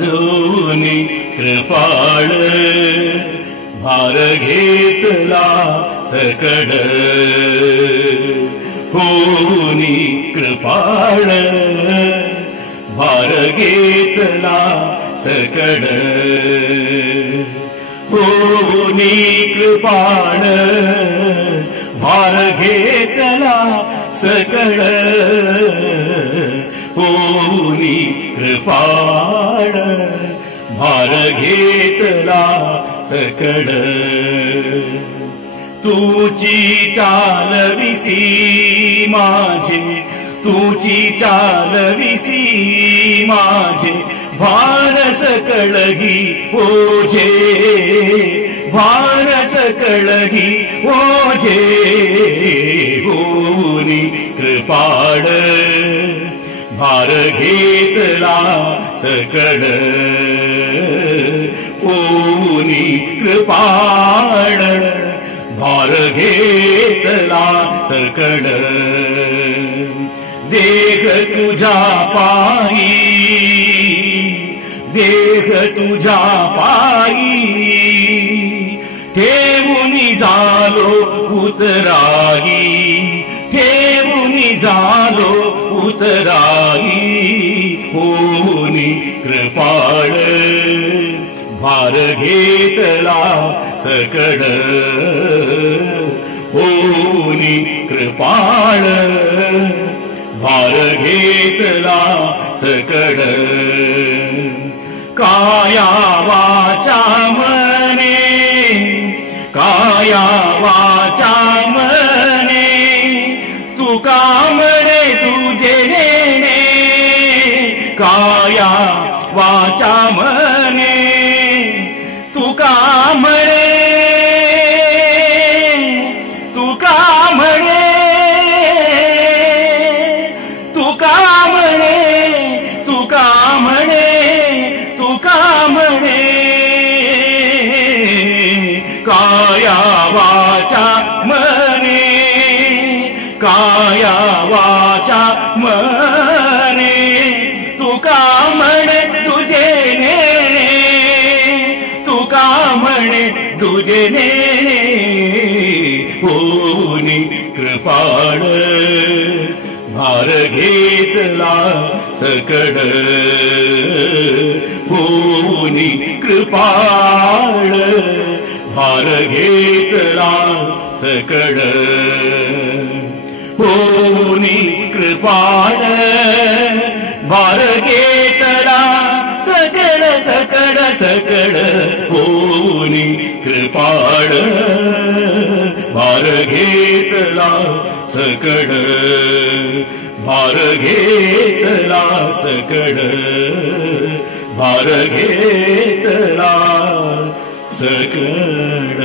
दोनी कृपाळ भार घेतला सकळ होनी कृपाळ भार घेतला सकळ होनी कृपाळ भार घेतला सकळ होनी कृपाळ भार घेतला सकळ तुची चालविसी माझे तुची चालविसी माझे भार सकळही ओझे भार सकळही ओझे होनी कृपाळ भार घेतला सकळ होनी कृपाळ भार घेतला सकळ देह तुझा पायी देह तुझा पायी ठेवूनी झालो उतराई ठेवूनी झालो उतराई होनी कृपाळ भार घेतला सकळ होनी कृपाळ भार घेतला सकळ काया वाचा मने काया वाचा मने तू कामणे तुझे नेणे काया वाचा मने तू कामणे तू कामणे तू कामणे तू कामणे तू कामणे काया वाचा मने काया वाचा मने तू कामणे तुझे नेणे तू कामणे तुझे नेणे होनी कृपाळ भार घेतला सकळ होनी कृपाळ भार घेतला सकळ होनी कृपाळ भार घेतला सकळ सकळ सकळ होनी कृपाळ भार घेतला सकळ भार घेतला सकळ भार घेतला सकळ